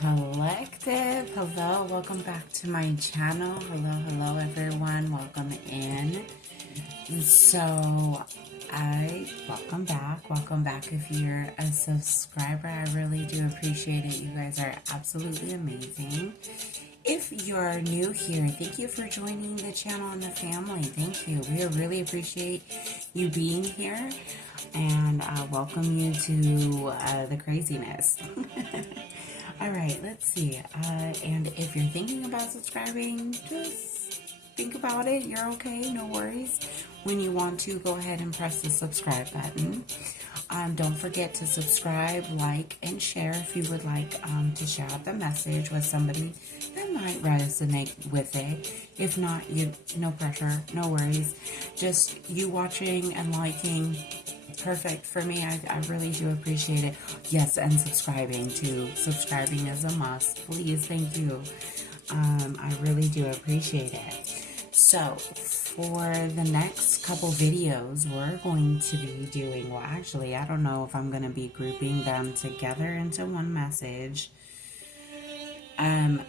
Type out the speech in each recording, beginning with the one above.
Collective, hello, welcome back to my channel. Hello everyone, welcome in. So welcome back if you're a subscriber. I really do appreciate it. You guys are absolutely amazing. If you're new here, thank you for joining the channel and the family. Thank you. We really appreciate you being here and welcome you to the craziness. All right, let's see. And if you're thinking about subscribing, just think about it. You're okay, no worries. When you want to, go ahead and press the subscribe button. Don't forget to subscribe, like, and share if you would like to share out the message with somebody that might resonate with it. If not, no pressure, no worries. Just you watching and liking, perfect for me. I really do appreciate it. Yes, and subscribing too. Subscribing is a must. Please, thank you. I really do appreciate it. So for the next couple videos, we're going to be doing, well, actually, I don't know if I'm going to be grouping them together into one message.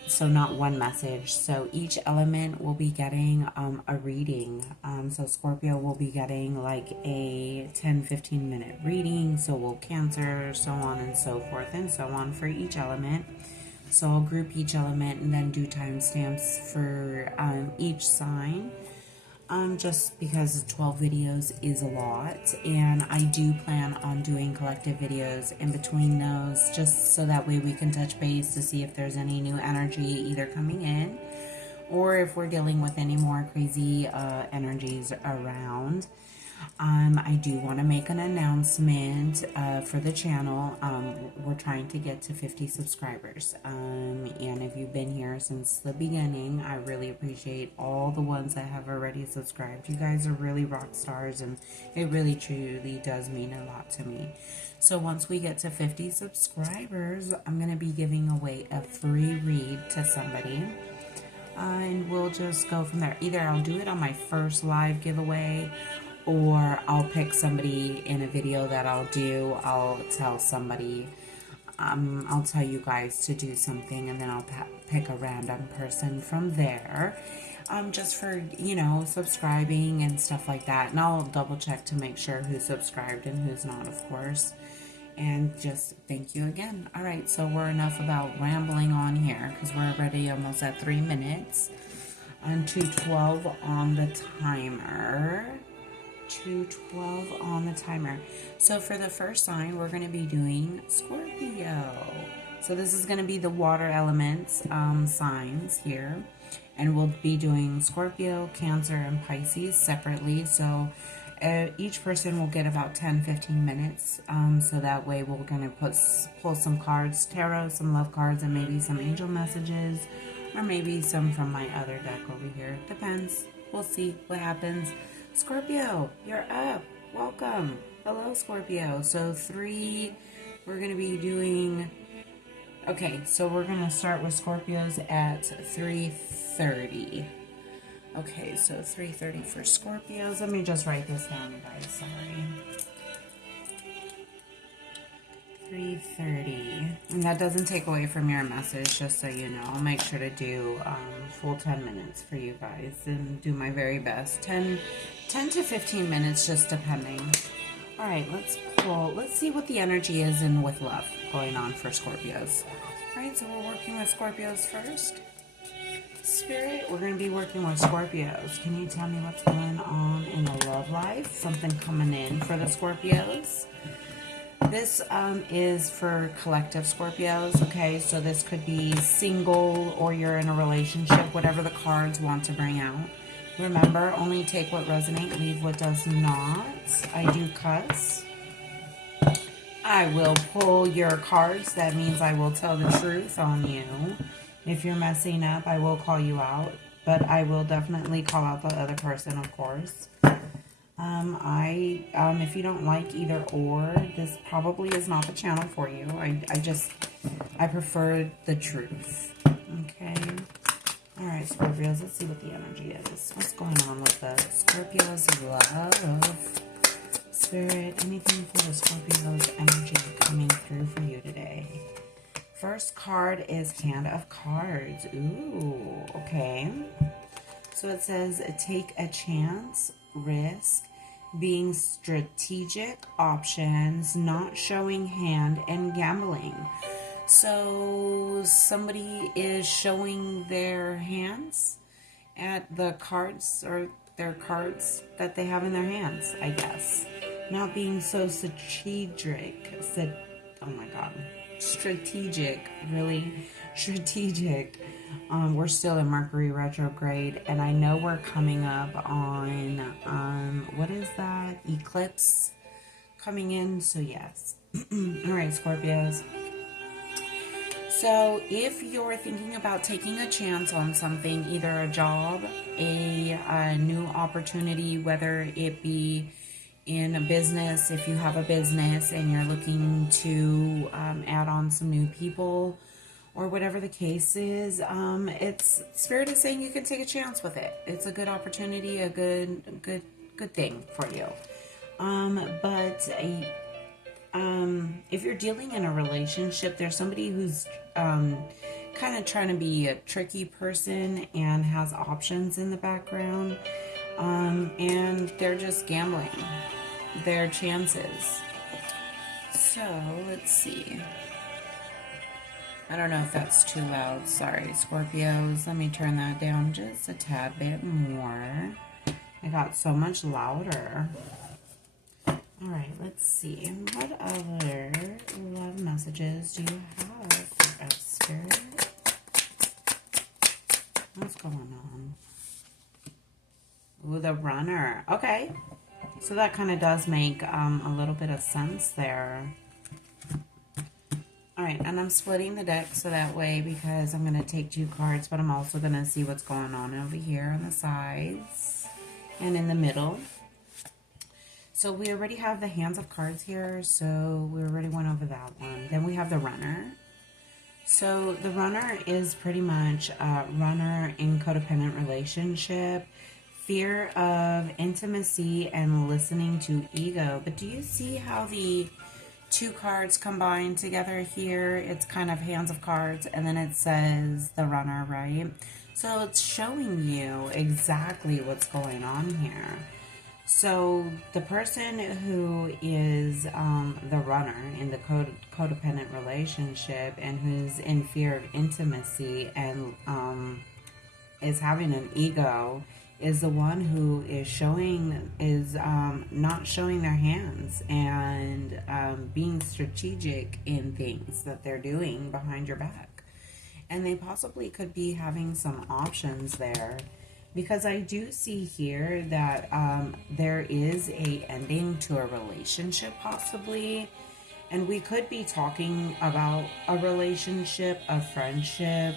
So not one message. So each element will be getting a reading. So Scorpio will be getting like a 10-15 minute reading. So will Cancer, so on and so forth and so on for each element. So I'll group each element and then do timestamps for each sign. Just because 12 videos is a lot, and I do plan on doing collective videos in between those, just so that way we can touch base to see if there's any new energy either coming in or if we're dealing with any more crazy energies around. I do want to make an announcement for the channel. We're trying to get to 50 subscribers. And if you've been here since the beginning, I really appreciate all the ones that have already subscribed. You guys are really rock stars, and it really truly does mean a lot to me. So once we get to 50 subscribers, I'm going to be giving away a free read to somebody. And we'll just go from there. Either I'll do it on my first live giveaway, or I'll pick somebody in a video that I'll do. I'll tell somebody, I'll tell you guys to do something, and then I'll pick a random person from there, just for, you know, subscribing and stuff like that. And I'll double check to make sure who's subscribed and who's not, of course. And just thank you again. All right, so we're enough about rambling on here, because we're already almost at 3 minutes. And 2:12 on the timer. 2:12 on the timer. So for the first sign, we're going to be doing Scorpio. So this is going to be the water elements signs here, and we'll be doing Scorpio, Cancer, and Pisces separately. So each person will get about 10-15 minutes. So that way we're going to pull some cards, tarot, some love cards, and maybe some angel messages, or maybe some from my other deck over here. Depends. We'll see what happens. Scorpio, you're up. Welcome. Hello, Scorpio. So we're going to be doing, okay, so we're going to start with Scorpios at 3:30. Okay, so 3:30 for Scorpios. Let me just write this down, you guys. Sorry. 3:30. And that doesn't take away from your message, just so you know. I'll make sure to do full 10 minutes for you guys and do my very best. 10 to 15 minutes, just depending. All right, let's pull. Let's see what the energy is and with love going on for Scorpios. All right, so we're working with Scorpios first. Spirit, we're going to be working with Scorpios. Can you tell me what's going on in the love life? Something coming in for the Scorpios. This is for collective Scorpios, okay? So this could be single, or you're in a relationship, whatever the cards want to bring out. Remember, only take what resonates, leave what does not. I do cuts. I will pull your cards. That means I will tell the truth on you. If you're messing up, I will call you out. But I will definitely call out the other person, of course. If you don't like either or, this probably is not the channel for you. I prefer the truth. Okay. All right, Scorpios, let's see what the energy is. What's going on with the Scorpios' love? Spirit, anything for the Scorpios' energy coming through for you today? First card is Hand of Cards. Ooh, okay. So it says, take a chance, risk, being strategic, options, not showing hand, and gambling. So somebody is showing their hands at the cards, or their cards that they have in their hands, I guess. Not being so strategic. Oh my God. Strategic. Really strategic. We're still in Mercury retrograde, and I know we're coming up on, what is that? Eclipse coming in. So yes. All right, Scorpios. So if you're thinking about taking a chance on something, either a job, a new opportunity, whether it be in a business, if you have a business and you're looking to add on some new people, or whatever the case is, it's Spirit is saying you can take a chance with it. It's a good opportunity, a good thing for you. But if you're dealing in a relationship, there's somebody who's kind of trying to be a tricky person and has options in the background, and they're just gambling their chances. So let's see. I don't know if that's too loud. Sorry, Scorpios. Let me turn that down just a tad bit more. I got so much louder. Alright, let's see. What other love messages do you have for us, Spirit? What's going on? Ooh, the Runner. Okay. So that kind of does make a little bit of sense there. Alright, and I'm splitting the deck so that way, because I'm going to take 2 cards, but I'm also going to see what's going on over here on the sides and in the middle. So we already have the Hands of Cards here, so we already went over that one. Then we have the Runner. So the Runner is pretty much a runner in codependent relationship, fear of intimacy, and listening to ego. But do you see how the 2 cards combine together here? It's kind of Hands of Cards, and then it says the Runner, right? So it's showing you exactly what's going on here. So the person who is the runner in the codependent relationship and who's in fear of intimacy and is having an ego is the one who is not showing their hands and being strategic in things that they're doing behind your back. And they possibly could be having some options there, because I do see here that there is a ending to a relationship possibly, and we could be talking about a relationship, a friendship,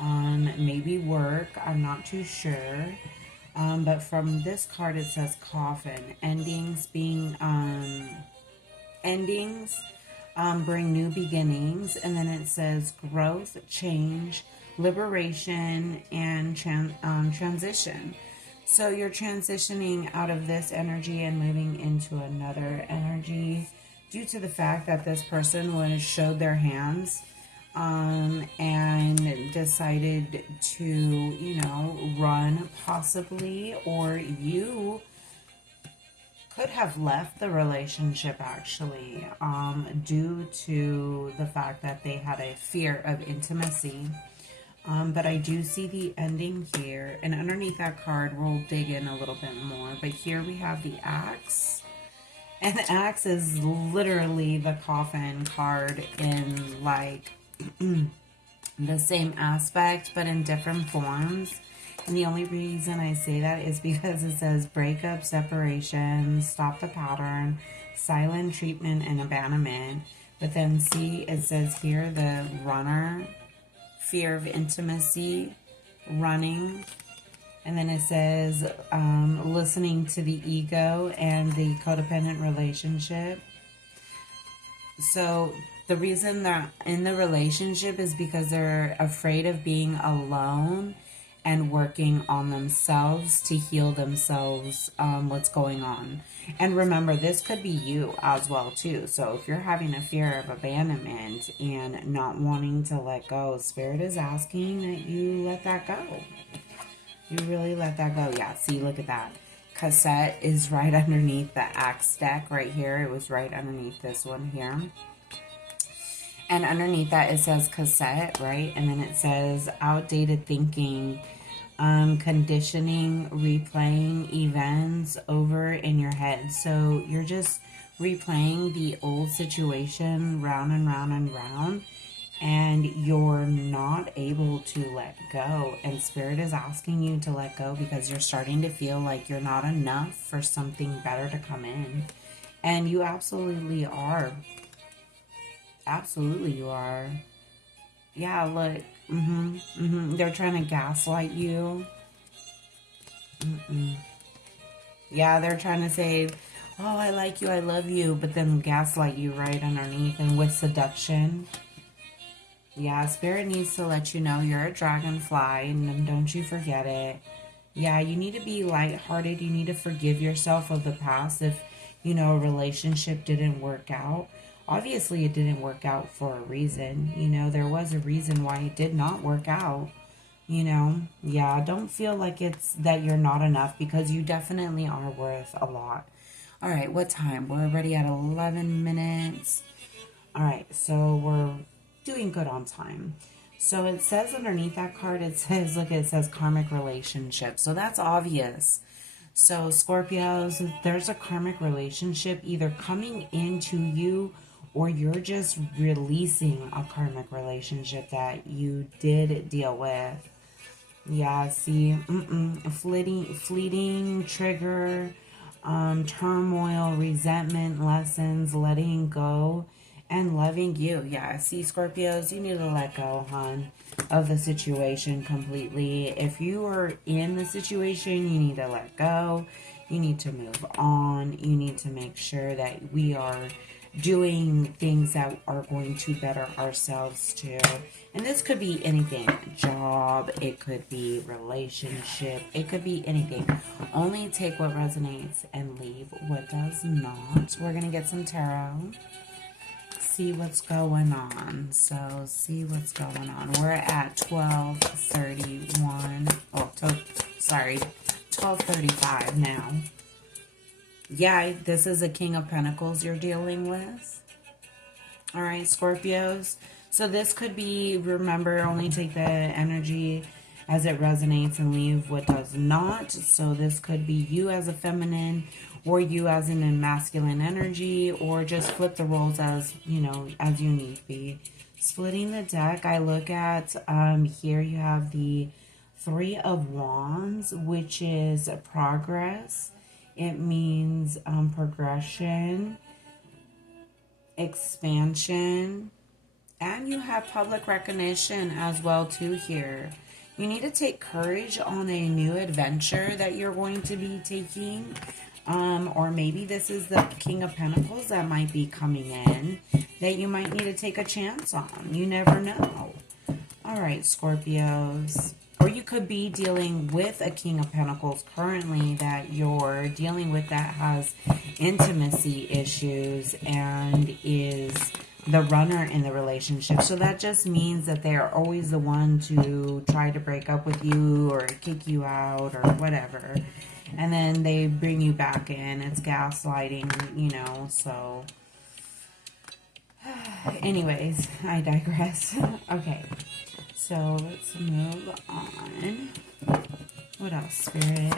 maybe work. I'm not too sure. But from this card it says Coffin. Endings bring new beginnings, and then it says growth, change, liberation, and transition. So you're transitioning out of this energy and moving into another energy due to the fact that this person showed their hands and decided to, run possibly, or you could have left the relationship actually due to the fact that they had a fear of intimacy. But I do see the ending here, and underneath that card we'll dig in a little bit more. But here we have the Axe, and the Axe is literally the Coffin card in like the same aspect but in different forms. And the only reason I say that is because it says breakup, separation, stop the pattern, silent treatment, and abandonment. But then see, it says here the Runner, fear of intimacy, running, and then it says listening to the ego and the codependent relationship. So the reason they're in the relationship is because they're afraid of being alone, and working on themselves to heal themselves, what's going on. And remember, this could be you as well too. So if you're having a fear of abandonment and not wanting to let go, Spirit is asking that you let that go. You really let that go. Yeah, see, look at that. Cassette is right underneath the axe deck right here. It was right underneath this one here. And underneath that it says cassette, right? And then it says outdated thinking, conditioning, replaying events over in your head. So you're just replaying the old situation round and round and round, and you're not able to let go. And Spirit is asking you to let go because you're starting to feel like you're not enough for something better to come in. And you absolutely are. Absolutely you are. Yeah, look. They're trying to gaslight you. Yeah, they're trying to say, oh, I like you, I love you, but then gaslight you right underneath and with seduction. Yeah, Spirit needs to let you know you're a dragonfly, and don't you forget it. Yeah, you need to be lighthearted. You need to forgive yourself of the past if, a relationship didn't work out. Obviously, it didn't work out for a reason. There was a reason why it did not work out. Yeah, don't feel like it's that you're not enough, because you definitely are worth a lot. All right, what time? We're already at 11 minutes. All right, so we're doing good on time. So it says underneath that card, it says, look, it says karmic relationship. So that's obvious. So Scorpios, there's a karmic relationship either coming into you, or you're just releasing a karmic relationship that you did deal with. Yeah, see, fleeting trigger, turmoil, resentment, lessons, letting go, and loving you. Yeah, see, Scorpios, you need to let go, hon, of the situation completely. If you are in the situation, you need to let go. You need to move on. You need to make sure that we are doing things that are going to better ourselves too. And this could be anything. Job, it could be relationship, it could be anything. Only take what resonates and leave what does not. We're going to get some tarot. See what's going on. So see what's going on. We're at 12:31. Oh, sorry, 12:35 now. Yeah, this is a King of Pentacles you're dealing with. All right, Scorpios. So this could be, remember, only take the energy as it resonates and leave what does not. So this could be you as a feminine, or you as an masculine energy, or just flip the roles as, as you need be. Splitting the deck, I look at, here you have the Three of Wands, which is progress. It means progression, expansion, and you have public recognition as well too here. You need to take courage on a new adventure that you're going to be taking. Or maybe this is the King of Pentacles that might be coming in that you might need to take a chance on. You never know. All right, Scorpios. Or you could be dealing with a King of Pentacles currently that you're dealing with that has intimacy issues and is the runner in the relationship. So that just means that they are always the one to try to break up with you or kick you out or whatever. And then they bring you back in. It's gaslighting, so. Anyways, I digress. Okay. So let's move on. What else, Spirit?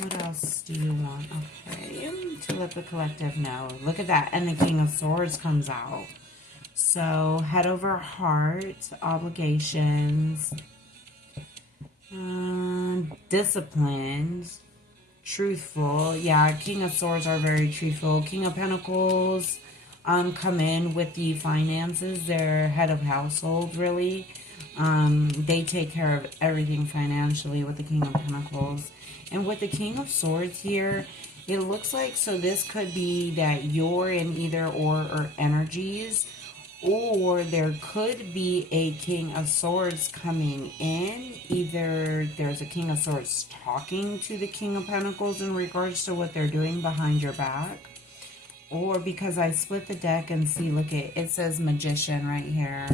What else do you want? Okay, to let the collective know. Look at that. And the King of Swords comes out. So head over heart, obligations, disciplined, truthful. Yeah, King of Swords are very truthful. King of Pentacles come in with the finances. They're head of household, really. They take care of everything financially with the King of Pentacles. And with the King of Swords here, it looks like, so this could be that you're in either or energies, Or there could be a King of Swords coming in. Either there's a King of Swords talking to the King of Pentacles in regards to what they're doing behind your back. Or because I split the deck and see, look, it says Magician right here.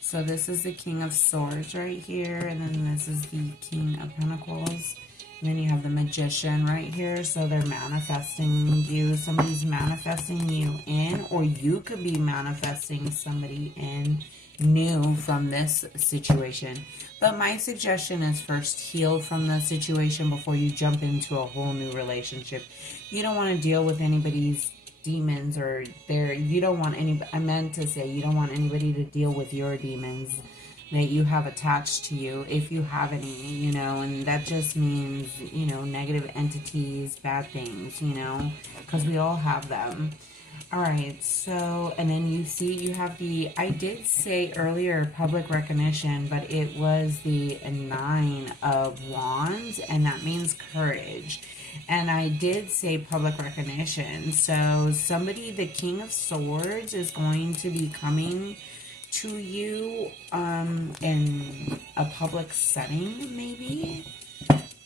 So this is the King of Swords right here. And then this is the King of Pentacles. And then you have the Magician right here. So they're manifesting you. Somebody's manifesting you in. Or you could be manifesting somebody in new from this situation. But my suggestion is first heal from the situation before you jump into a whole new relationship. You don't want to deal with anybody's demons, or you don't want any, I meant to say, you don't want anybody to deal with your demons that you have attached to you, if you have any, you know, and that just means, you know, negative entities, bad things, you know, because we all have them. All right, so, and then you see, you have the, I did say earlier public recognition, but it was the 9 of Wands, and that means courage. And I did say public recognition. So somebody, the King of Swords, is going to be coming to you in a public setting, maybe.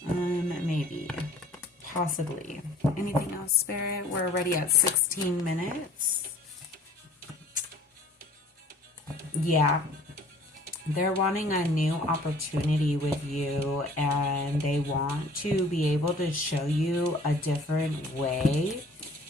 Maybe. Possibly. Anything else, Spirit? We're already at 16 minutes. Yeah. They're wanting a new opportunity with you, and they want to be able to show you a different way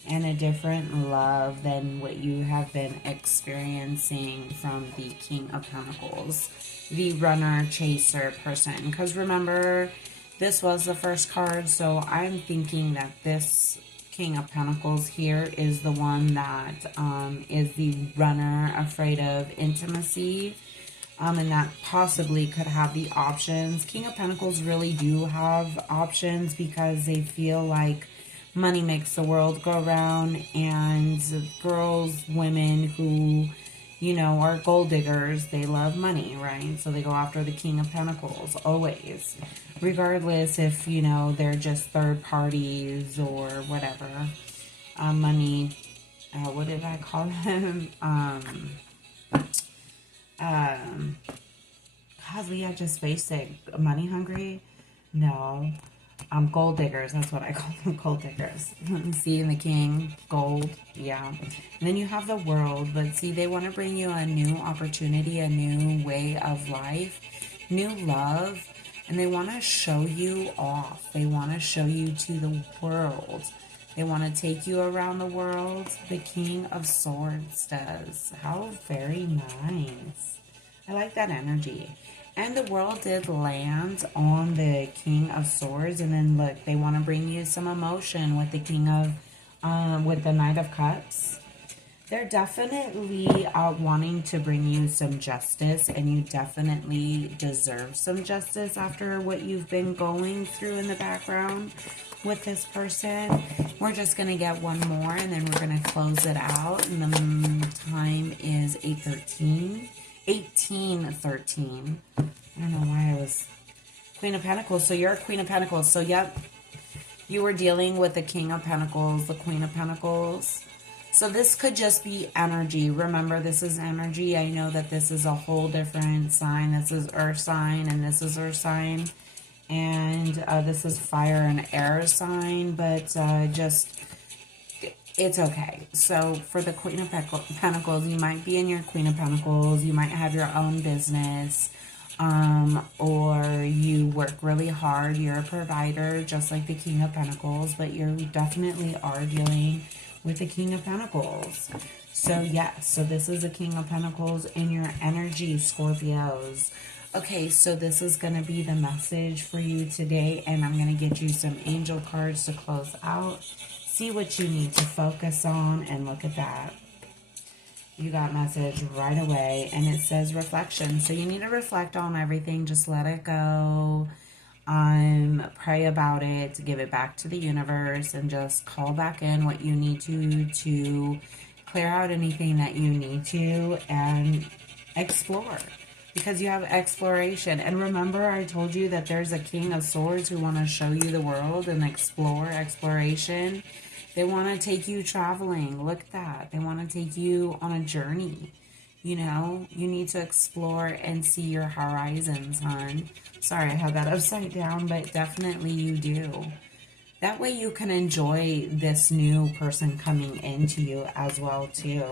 and a different love than what you have been experiencing from the King of Pentacles, the runner, chaser person. Because remember, this was the first card, so I'm thinking that this King of Pentacles here is the one that is the runner, afraid of intimacy. And that possibly could have the options. King of Pentacles really do have options because they feel like money makes the world go round, and girls, women who, you know, are gold diggers, they love money, right? So they go after the King of Pentacles always, regardless if, you know, they're just third parties or whatever. Money, what did I call them? God, Leah, just basic. Money hungry? No. Gold diggers. That's what I call them. Gold diggers. See, and the king, gold. Yeah. And then you have the world. But see, they want to bring you a new opportunity, a new way of life, new love. And they want to show you off. They want to show you to the world. They want to take you around the world. The King of Swords does. How very nice. I like that energy. And the world did land on the King of Swords. And then look, they want to bring you some emotion with the King of, with the Knight of Cups. They're definitely wanting to bring you some justice. And you definitely deserve some justice after what you've been going through in the background with this person. We're just going to get one more and then we're going to close it out. And the time is 8:13. 18:13. I don't know why I was Queen of Pentacles. So you're a Queen of Pentacles. So yep, you were dealing with the King of Pentacles, the Queen of Pentacles. So this could just be energy. Remember, this is energy. I know that this is a whole different sign. This is Earth sign and this is Earth sign. And this is fire and air sign. But just, it's okay. So for the Queen of Pentacles, you might be in your Queen of Pentacles. You might have your own business. Or you work really hard. You're a provider, just like the King of Pentacles. But you definitely are dealing with the King of Pentacles. So yes, so this is the King of Pentacles in your energy, Scorpios. Okay, so this is going to be the message for you today. And I'm going to get you some angel cards to close out. See what you need to focus on, and look at that. You got message right away, and it says reflection. So you need to reflect on everything. Just let it go. Pray about it, give it back to the universe, and just call back in what you need to clear out anything that you need to, and explore. Because you have exploration. And remember, I told you that there's a King of Swords who want to show you the world and explore, exploration. They want to take you traveling. Look at that. They want to take you on a journey. You know, you need to explore and see your horizons, hon. Sorry, I had that upside down, but definitely you do. That way you can enjoy this new person coming into you as well, too.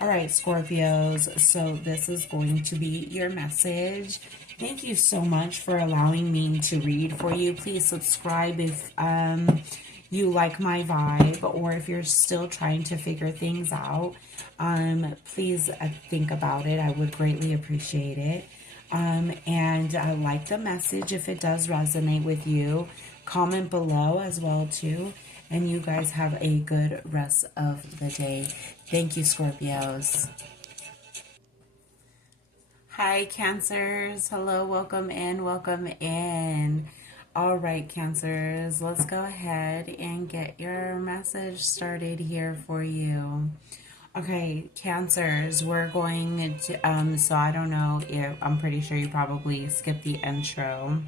All right, Scorpios, so this is going to be your message. Thank you so much for allowing me to read for you. Please subscribe if you like my vibe, or if you're still trying to figure things out. Please think about it. I would greatly appreciate it. And like the message if it does resonate with you. Comment below as well, too. And you guys have a good rest of the day. Thank you, Scorpios. Hi, Cancers. Hello, welcome in, welcome in. All right, Cancers, let's go ahead and get your message started here for you. Okay, Cancers, we're going to, so I don't know if, I'm pretty sure you probably skipped the intro.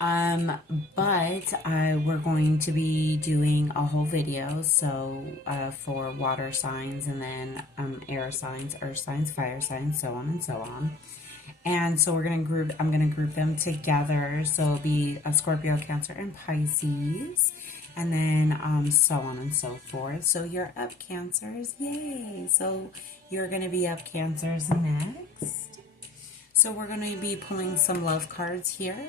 But we're going to be doing a whole video, so for water signs, and then air signs, earth signs, fire signs, so on and so on. And so I'm gonna group them together. So it'll be a Scorpio, Cancer, and Pisces, and then so on and so forth. So you're up, Cancers, yay! So you're gonna be up, Cancers, next. So we're gonna be pulling some love cards here.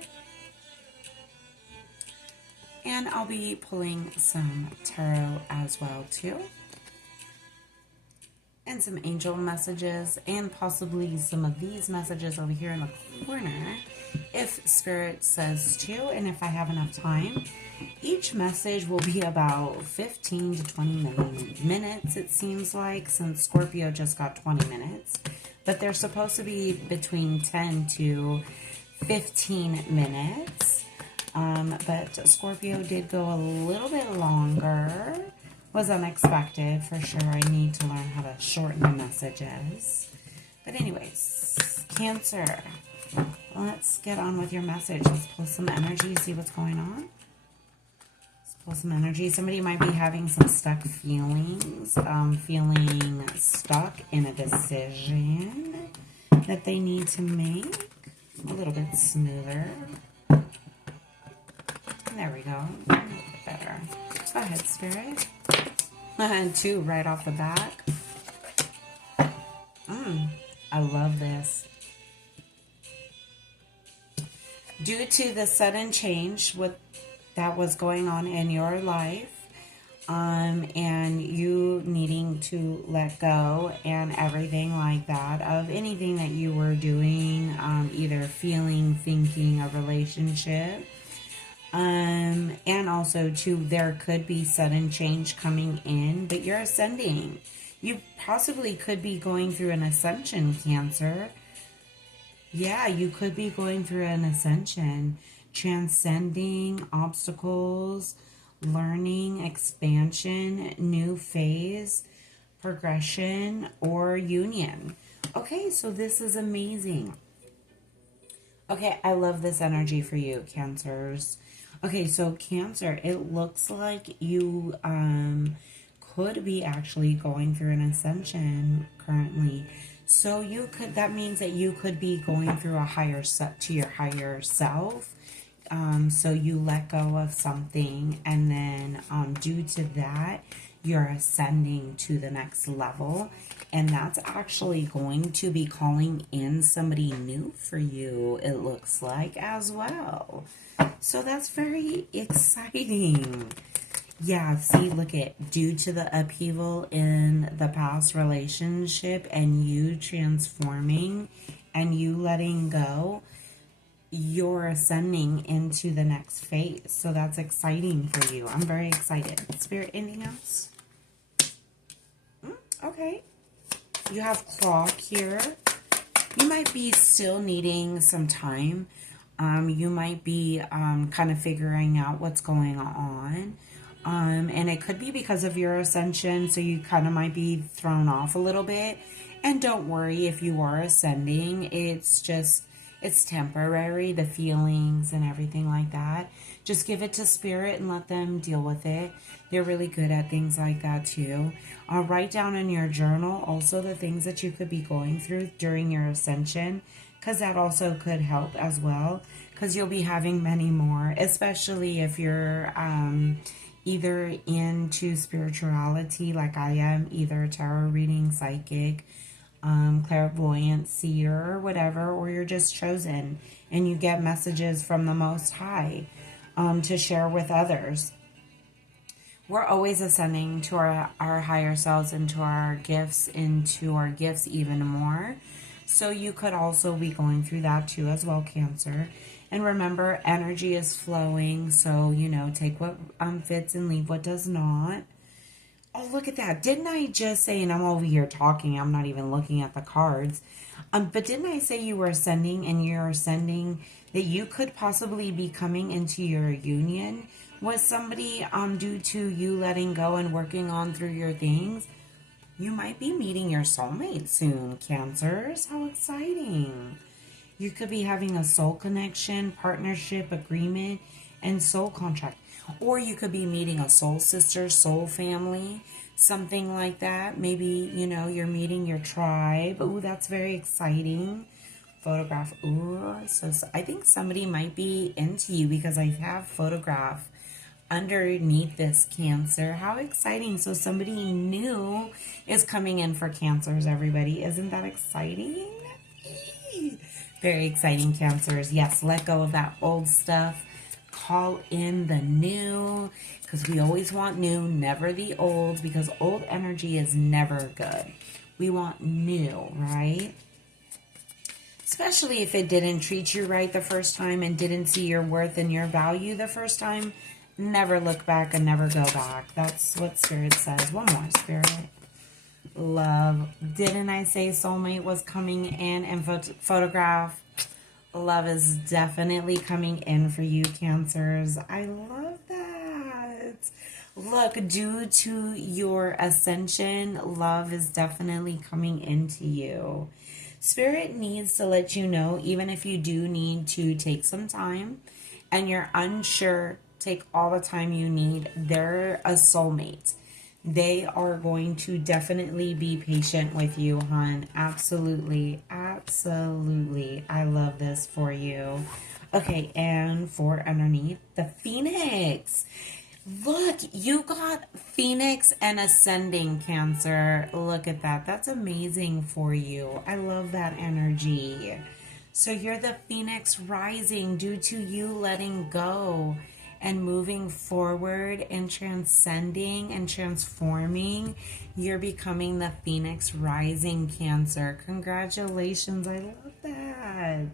And I'll be pulling some tarot as well, too. And some angel messages, and possibly some of these messages over here in the corner, if Spirit says to, and if I have enough time. Each message will be about 15 to 20 minutes, it seems like, since Scorpio just got 20 minutes. But they're supposed to be between 10 to 15 minutes. But Scorpio did go a little bit longer. Was unexpected, for sure. I need to learn how to shorten the messages. But anyways, Cancer, let's get on with your message. Let's pull some energy, see what's going on. Let's pull some energy. Somebody might be having some stuck feelings, feeling stuck in a decision that they need to make a little bit smoother. There we go. A little bit better. Go ahead, Spirit. And 2 right off the back. I love this. Due to the sudden change that was going on in your life, and you needing to let go and everything like that of anything that you were doing, either feeling, thinking, a relationship. And also, too, there could be sudden change coming in, but you're ascending. You possibly could be going through an ascension, Cancer. Yeah, you could be going through an ascension, transcending obstacles, learning, expansion, new phase, progression, or union. Okay, so this is amazing. Okay, I love this energy for you, Cancers. Okay, so Cancer, it looks like you could be actually going through an ascension currently. So that means that you could be going through to your higher self. So you let go of something, and then due to that, you're ascending to the next level. And that's actually going to be calling in somebody new for you, it looks like, as well. So that's very exciting. Yeah, see, look at, due to the upheaval in the past relationship and you transforming and you letting go, you're ascending into the next phase. So that's exciting for you. I'm very excited. Spirit, anything else? Okay. You have clock here. You might be still needing some time. You might be kind of figuring out what's going on. And it could be because of your ascension, so you kind of might be thrown off a little bit. And don't worry if you are ascending. It's temporary, the feelings and everything like that. Just give it to spirit and let them deal with it. They're really good at things like that too. Write down in your journal also the things that you could be going through during your ascension, because that also could help as well, because you'll be having many more, especially if you're either into spirituality like I am, either tarot reading, psychic, clairvoyant, seer, or whatever, or you're just chosen and you get messages from the Most High to share with others. We're always ascending to our higher selves, into our gifts even more. So you could also be going through that too as well, Cancer. And remember, energy is flowing, so, you know, take what fits and leave what does not. Oh, look at that. Didn't I just say, and I'm over here talking, I'm not even looking at the cards, but didn't I say you were ascending, and you're ascending that you could possibly be coming into your union with somebody due to you letting go and working on through your things? You might be meeting your soulmate soon, Cancers. How exciting. You could be having a soul connection, partnership, agreement, and soul contract. Or you could be meeting a soul sister, soul family, something like that. Maybe, you know, you're meeting your tribe. Ooh, that's very exciting. Photograph. Ooh, so I think somebody might be into you because I have photograph underneath this, Cancer. How exciting. So somebody new is coming in for Cancers, everybody. Isn't that exciting? Very exciting, Cancers. Yes, let go of that old stuff. Call in the new, because we always want new, never the old, because old energy is never good. We want new, right? Especially if it didn't treat you right the first time and didn't see your worth and your value the first time. Never look back and never go back. That's what Spirit says. One more, Spirit. Love. Didn't I say soulmate was coming in and photograph? Love is definitely coming in for you, Cancers. I love that. Look, due to your ascension, love is definitely coming into you. Spirit needs to let you know, even if you do need to take some time and you're unsure, take all the time you need. They're a soulmate. They are going to definitely be patient with you, hon. Absolutely. Absolutely. I love this for you. Okay, and for underneath, the Phoenix. Look, you got Phoenix and ascending, Cancer. Look at that. That's amazing for you. I love that energy. So you're the Phoenix rising due to you letting go and moving forward and transcending and transforming. You're becoming the Phoenix rising, Cancer. Congratulations. I love that.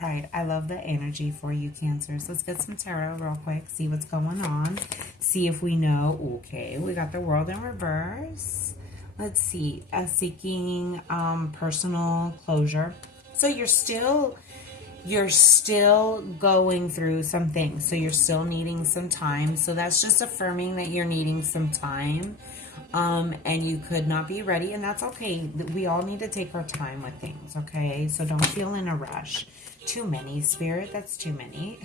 All right, I love the energy for you, Cancers. Let's get some tarot real quick, see what's going on, see if we know. Okay, we got the World in reverse. Let's see, seeking personal closure. So you're still going through some things, so you're still needing some time. So that's just affirming that you're needing some time, and you could not be ready, and that's okay. We all need to take our time with things, okay? So don't feel in a rush. Too many, Spirit. That's too many.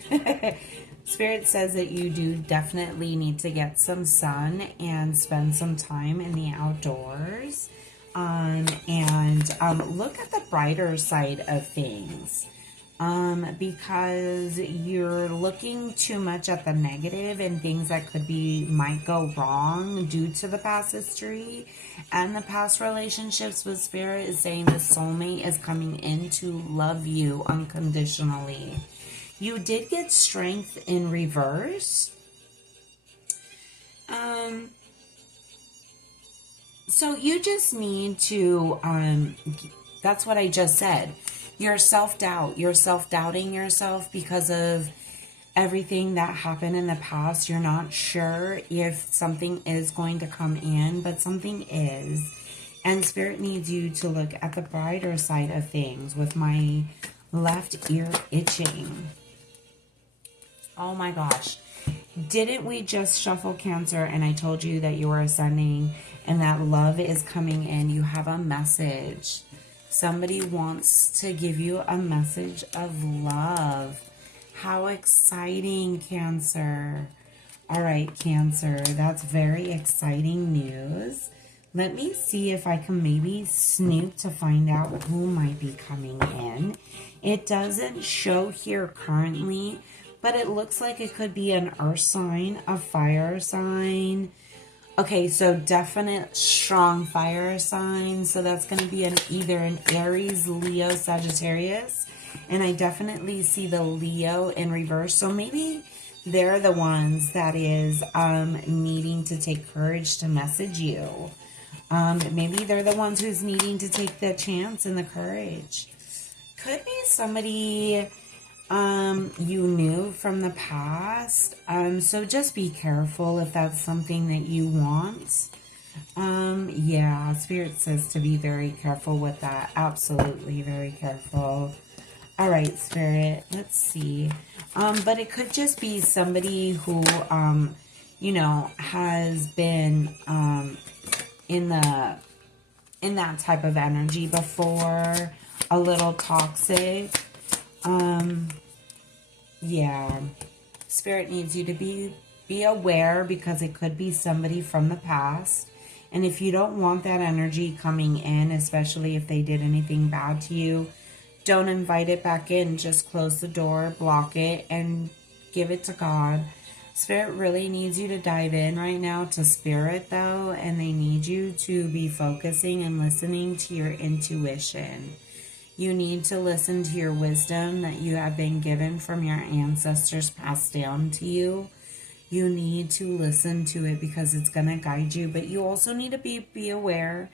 Spirit says that you do definitely need to get some sun and spend some time in the outdoors, and look at the brighter side of things. Because you're looking too much at the negative and things that might go wrong due to the past history and the past relationships. With Spirit is saying the soulmate is coming in to love you unconditionally. You did get strength in reverse. So you just need to, that's what I just said. Your self-doubt. You're self-doubting yourself because of everything that happened in the past. You're not sure if something is going to come in, but something is. And Spirit needs you to look at the brighter side of things. With my left ear itching. Oh my gosh. Didn't we just shuffle, Cancer, and I told you that you were ascending and that love is coming in? You have a message. Somebody wants to give you a message of love. How exciting, Cancer. All right, Cancer, that's very exciting news. Let me see if I can maybe snoop to find out who might be coming in. It doesn't show here currently, but it looks like it could be an earth sign, a fire sign. Okay, so definite strong fire sign. So that's going to be either an Aries, Leo, Sagittarius. And I definitely see the Leo in reverse. So maybe they're the ones that is needing to take courage to message you. Maybe they're the ones who's needing to take the chance and the courage. Could be somebody you knew from the past. So just be careful if that's something that you want. Yeah, Spirit says to be very careful with that. Absolutely very careful. All right, Spirit, let's see. But it could just be somebody who, you know, has been in that type of energy before, a little toxic. Yeah, Spirit needs you to be aware, because it could be somebody from the past. And if you don't want that energy coming in, especially if they did anything bad to you, don't invite it back in. Just close the door, block it, and give it to God. Spirit really needs you to dive in right now to Spirit, though, and they need you to be focusing and listening to your intuition. You need to listen to your wisdom that you have been given from your ancestors, passed down to you. You need to listen to it because it's going to guide you, but you also need to be aware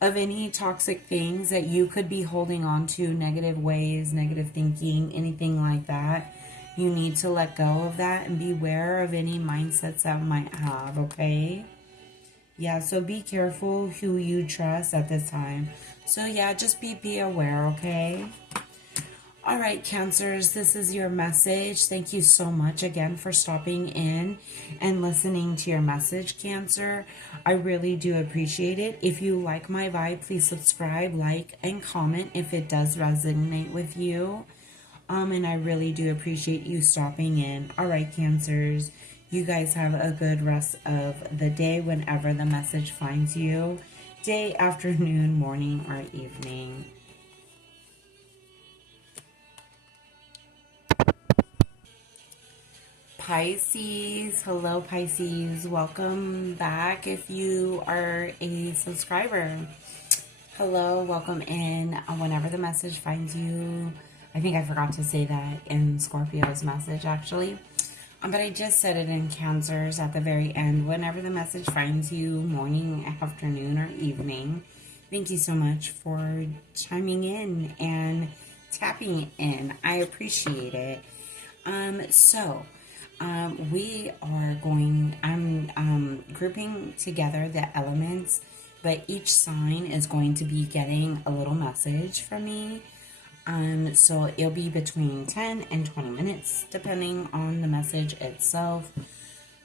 of any toxic things that you could be holding on to, negative ways, negative thinking, anything like that. You need to let go of that and beware of any mindsets that might have, okay? Yeah, so be careful who you trust at this time. So yeah, just be aware, okay? All right, Cancers, this is your message. Thank you so much again for stopping in and listening to your message, Cancer. I really do appreciate it. If you like my vibe, please subscribe, like, and comment if it does resonate with you. And I really do appreciate you stopping in. All right, Cancers, you guys have a good rest of the day whenever the message finds you. Day, afternoon, morning, or evening. Pisces, hello Pisces, welcome back if you are a subscriber. Hello, welcome in whenever the message finds you. I think I forgot to say that in Scorpio's message actually, but I just said it in Cancers at the very end. Whenever the message finds you, morning, afternoon, or evening. Thank you so much for chiming in and tapping in. I appreciate it. I'm grouping together the elements, but each sign is going to be getting a little message from me. So it'll be between 10 and 20 minutes, depending on the message itself.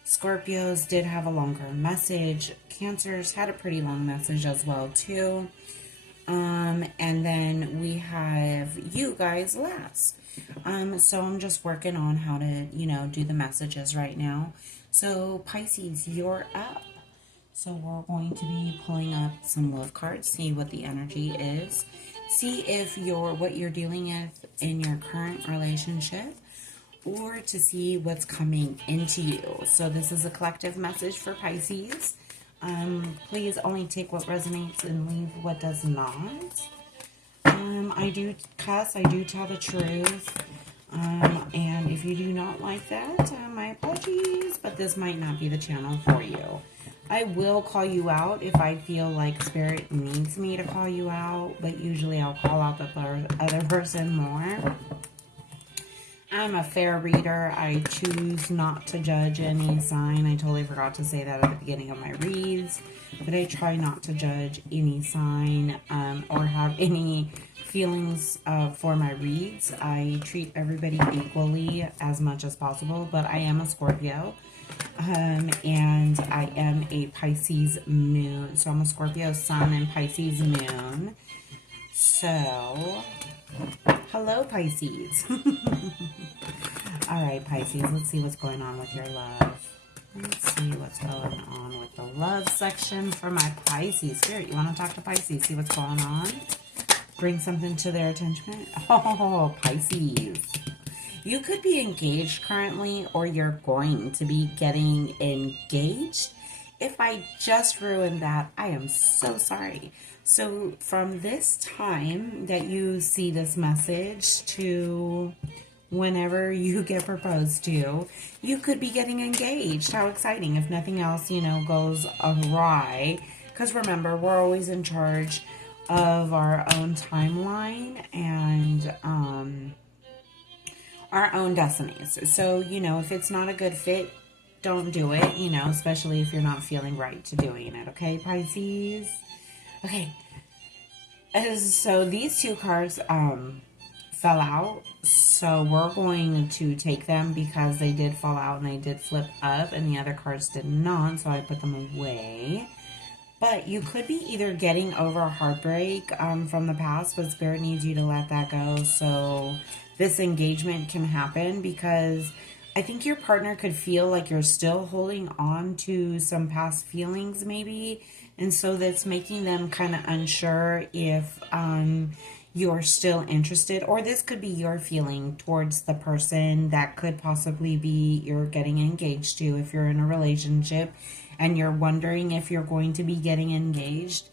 Scorpios did have a longer message. Cancers had a pretty long message as well, too. And then we have you guys last. So I'm just working on how to, do the messages right now. So Pisces, you're up. So we're going to be pulling up some love cards, see what the energy is. See if what you're dealing with in your current relationship, or to see what's coming into you. So this is a collective message for Pisces. Please only take what resonates and leave what does not. I do cuss, I do tell the truth. And if you do not like that, my apologies, but this might not be the channel for you. I will call you out if I feel like Spirit needs me to call you out, but usually I'll call out the other person more. I'm a fair reader. I choose not to judge any sign. I totally forgot to say that at the beginning of my reads, but I try not to judge any sign or have any feelings for my reads. I treat everybody equally as much as possible, but I am a Scorpio. And I am a Pisces moon. So I'm a Scorpio sun and Pisces moon. So, hello Pisces. All right, Pisces, let's see what's going on with your love. Let's see what's going on with the love section for my Pisces. Spirit, you want to talk to Pisces? See what's going on? Bring something to their attention. Oh, Pisces. You could be engaged currently, or you're going to be getting engaged. If I just ruined that, I am so sorry. So from this time that you see this message to whenever you get proposed to, you could be getting engaged. How exciting. If nothing else, you know, goes awry. Because remember, we're always in charge of our own timeline and our own destinies. So, you know, if it's not a good fit, don't do it, you know, especially if you're not feeling right to doing it. Okay, Pisces? Okay. So these two cards fell out. So we're going to take them because they did fall out and they did flip up and the other cards did not. So I put them away. But you could be either getting over a heartbreak from the past, but Spirit needs you to let that go so this engagement can happen, because I think your partner could feel like you're still holding on to some past feelings maybe. And so that's making them kind of unsure if you're still interested. Or this could be your feeling towards the person that could possibly be you're getting engaged to if you're in a relationship. And you're wondering if you're going to be getting engaged.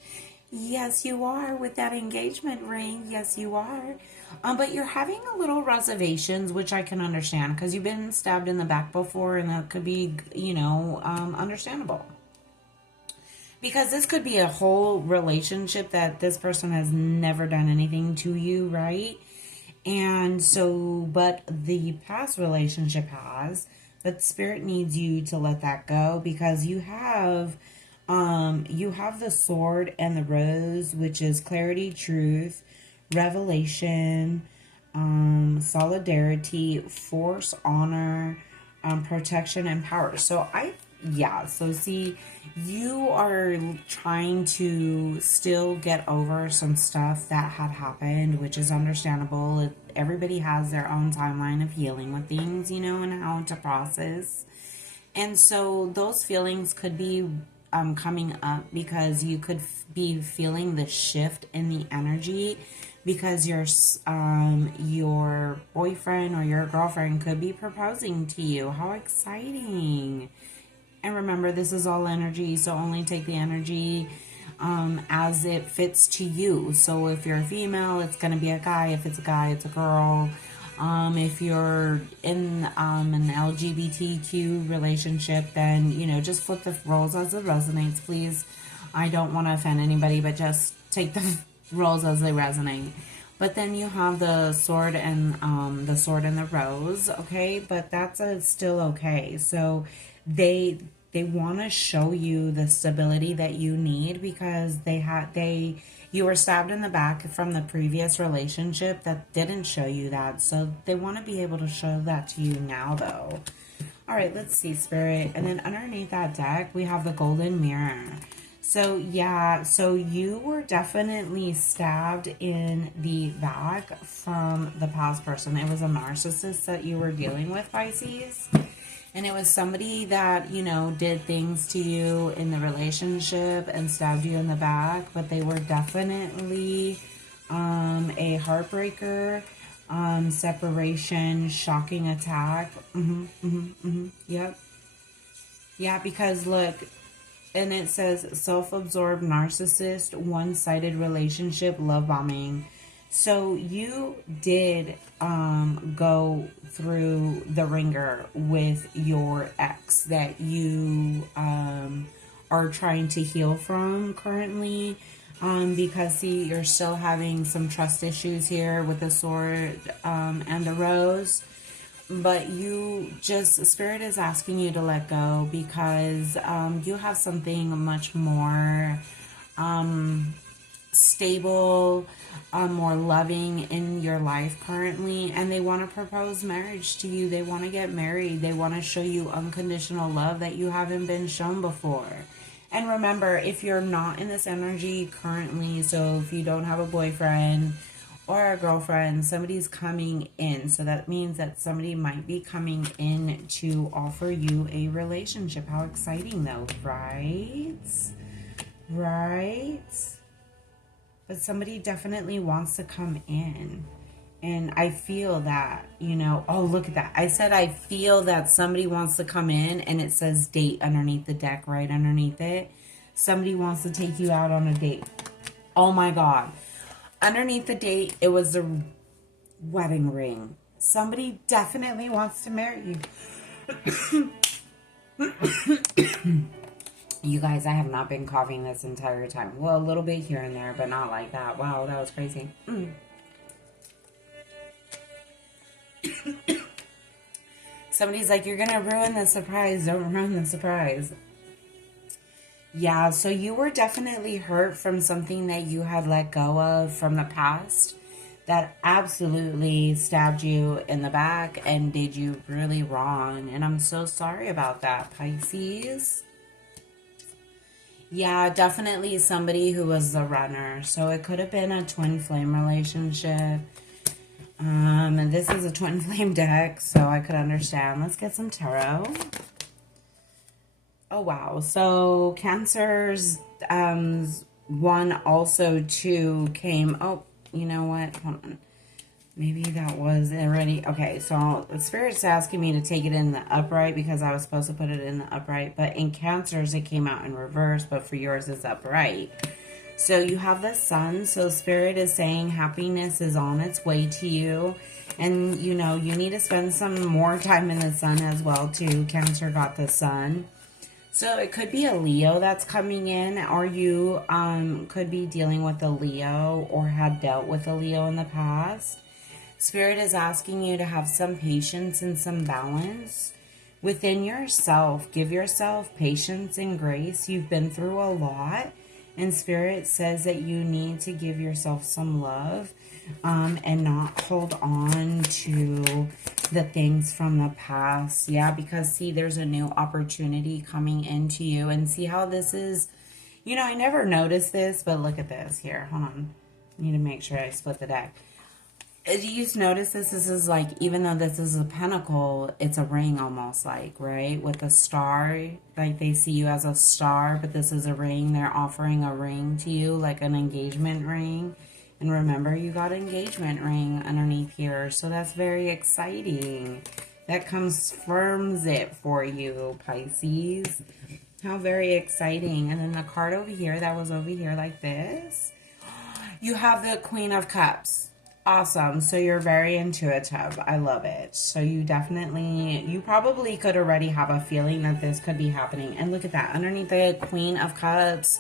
Yes, you are with that engagement ring. Yes, you are. But you're having a little reservations, which I can understand because you've been stabbed in the back before, and that could be, you know, understandable. Because this could be a whole relationship that this person has never done anything to you, right? And so, but the past relationship has. But Spirit needs you to let that go because you have the sword and the rose, which is clarity, truth, revelation, solidarity, force, honor, protection, and power. So so see, you are trying to still get over some stuff that had happened, which is understandable. Everybody has their own timeline of healing with things, you know, and how to process. And so those feelings could be coming up because you could be feeling the shift in the energy because your boyfriend or your girlfriend could be proposing to you. How exciting. And remember, this is all energy, so only take the energy as it fits to you. So if you're a female, it's going to be a guy. If it's a guy, it's a girl. If you're in an LGBTQ relationship, then, you know, just flip the roles as it resonates, please. I don't want to offend anybody, but just take the roles as they resonate. But then you have the sword and the rose, okay? But that's still okay. So they want to show you the stability that you need because you were stabbed in the back from the previous relationship that didn't show you that. So they want to be able to show that to you now, though. All right, let's see, Spirit. And then underneath that deck, we have the golden mirror. So yeah, so you were definitely stabbed in the back from the past person. It was a narcissist that you were dealing with, Pisces. And it was somebody that, you know, did things to you in the relationship and stabbed you in the back. But they were definitely a heartbreaker, separation, shocking attack. Yep. Yeah, because look, and it says self-absorbed narcissist, one-sided relationship, love bombing. So you did go through the ringer with your ex that you are trying to heal from currently, because see, you're still having some trust issues here with the sword and the rose. But Spirit is asking you to let go because you have something much more stable, more loving in your life currently, and they want to propose marriage to you. They want to get married. They want to show you unconditional love that you haven't been shown before. And remember, if you're not in this energy currently, so if you don't have a boyfriend or a girlfriend. Somebody's coming in. So that means that somebody might be coming in to offer you a relationship. How exciting though, right? Right? But somebody definitely wants to come in. And I feel that, you know, oh, look at that. I said I feel that somebody wants to come in, and it says date underneath the deck, right underneath it. Somebody wants to take you out on a date. Oh my God. Underneath the date, it was the wedding ring. Somebody definitely wants to marry you. You guys, I have not been coughing this entire time. Well, a little bit here and there, but not like that. Wow, that was crazy. Somebody's like, you're going to ruin the surprise. Don't ruin the surprise. Yeah, so you were definitely hurt from something that you had let go of from the past that absolutely stabbed you in the back and did you really wrong. And I'm so sorry about that, Pisces. Yeah, definitely somebody who was the runner. So it could have been a twin flame relationship. And this is a twin flame deck, so I could understand. Let's get some tarot. Oh, wow. So Cancer's 1 also 2 came. Oh, you know what? Hold on. Maybe that was already. Okay, so the Spirit's asking me to take it in the upright because I was supposed to put it in the upright. But in Cancer's, it came out in reverse, but for yours, it's upright. So you have the Sun. So Spirit is saying happiness is on its way to you. And, you know, you need to spend some more time in the Sun as well, too. Cancer got the Sun. So it could be a Leo that's coming in, or you could be dealing with a Leo or had dealt with a Leo in the past. Spirit is asking you to have some patience and some balance within yourself. Give yourself patience and grace. You've been through a lot, and Spirit says that you need to give yourself some love and not hold on to the things from the past. Yeah, because see, there's a new opportunity coming into you, and see how this is, you know, I never noticed this, but look at this here. Hold on. I need to make sure I split the deck. Do you notice this? This is like, even though this is a pentacle, it's a ring almost like, right? With a star, like they see you as a star, but this is a ring. They're offering a ring to you, like an engagement ring. And remember, you got an engagement ring underneath here. So that's very exciting. That confirms it for you, Pisces. How very exciting. And then the card over here, that was over here like this. You have the Queen of Cups. Awesome. So you're very intuitive. I love it. So you definitely, you probably could already have a feeling that this could be happening. And look at that. Underneath the Queen of Cups.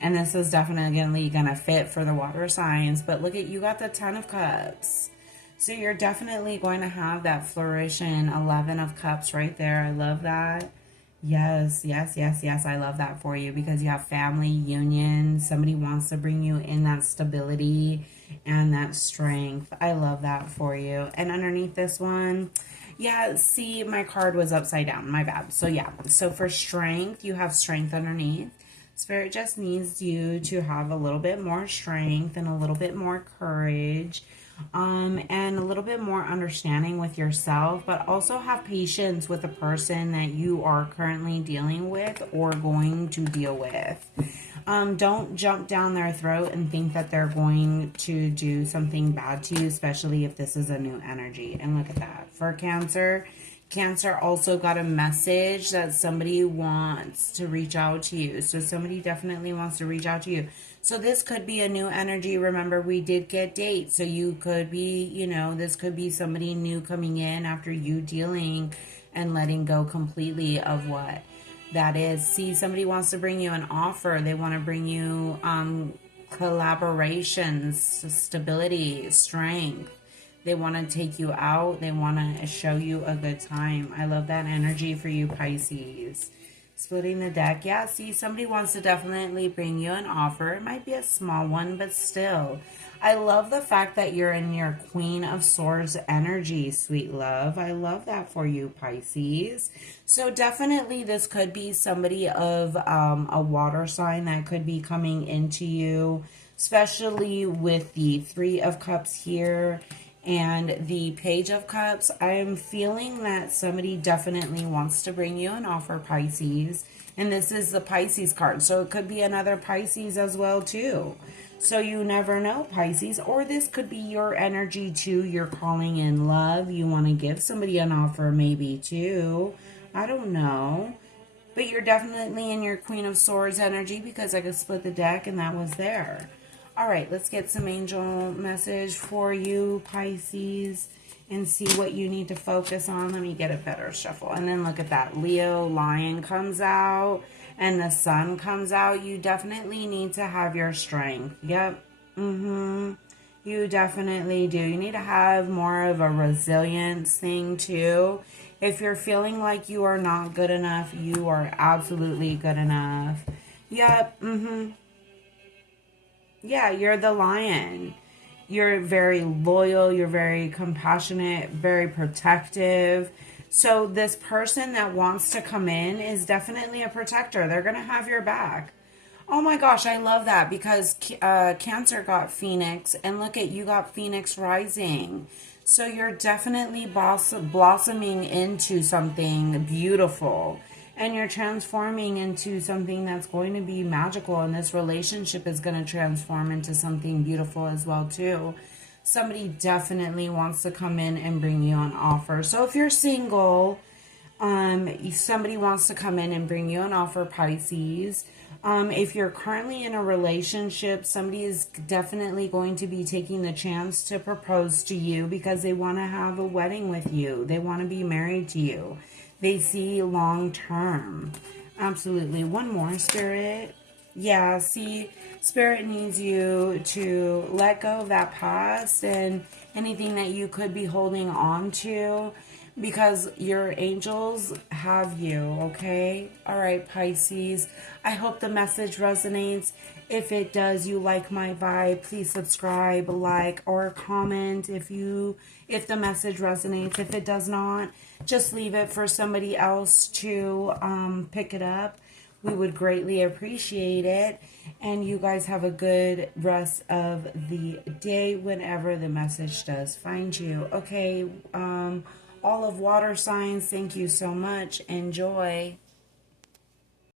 And this is definitely going to fit for the water signs. But look at, you got the 10 of Cups. So you're definitely going to have that flourishing 11 of Cups right there. I love that. Yes, yes, yes, yes. I love that for you because you have family, union. Somebody wants to bring you in that stability and that strength. I love that for you. And underneath this one, yeah, see, my card was upside down. My bad. So yeah, so for strength, you have strength underneath. Spirit just needs you to have a little bit more strength and a little bit more courage. And a little bit more understanding with yourself, but also have patience with the person that you are currently dealing with or going to deal with. Don't jump down their throat and think that they're going to do something bad to you, especially if this is a new energy. And look at that. For Cancer, Cancer also got a message that somebody wants to reach out to you. So somebody definitely wants to reach out to you. So this could be a new energy. Remember, we did get dates. So you could be, you know, this could be somebody new coming in after you dealing and letting go completely of what that is. See, somebody wants to bring you an offer. They want to bring you collaborations, stability, strength. They want to take you out. They want to show you a good time. I love that energy for you, Pisces. Splitting the deck. Yeah, see, somebody wants to definitely bring you an offer. It might be a small one, but still. I love the fact that you're in your Queen of Swords energy, sweet love. I love that for you, Pisces. So definitely this could be somebody of a water sign that could be coming into you. especially with the Three of Cups here and the Page of Cups. I am feeling that somebody definitely wants to bring you an offer, Pisces. And this is the Pisces card, so it could be another Pisces as well too. So you never know, Pisces. Or this could be your energy too. You're calling in love. You want to give somebody an offer maybe too. I don't know. But you're definitely in your Queen of Swords energy, because I could split the deck and that was there. All right, let's get some angel message for you, Pisces, and see what you need to focus on. Let me get a better shuffle. And then look at that. Leo, Lion comes out and the Sun comes out. You definitely need to have your strength. Yep. You definitely do. You need to have more of a resilience thing too. If you're feeling like you are not good enough, you are absolutely good enough. Yep. Yeah, you're the Lion. You're very loyal. You're very compassionate, very protective. So this person that wants to come in is definitely a protector. They're going to have your back. Oh my gosh, I love that, because Cancer got Phoenix, and look at you got Phoenix rising. So you're definitely blossoming into something beautiful, and you're transforming into something that's going to be magical, and this relationship is going to transform into something beautiful as well too. Somebody definitely wants to come in and bring you an offer. So if you're single, somebody wants to come in and bring you an offer, Pisces. If you're currently in a relationship, somebody is definitely going to be taking the chance to propose to you, because they want to have a wedding with you. They want to be married to you. They see long term. Absolutely. One more, Spirit. Yeah, see, Spirit needs you to let go of that past and anything that you could be holding on to, because your angels have you, okay? All right, Pisces. I hope the message resonates. If it does, you like my vibe, please subscribe, like, or comment if the message resonates. If it does not, just leave it for somebody else to pick it up. We would greatly appreciate it. And you guys have a good rest of the day whenever the message does find you. Okay, all of water signs, thank you so much. Enjoy.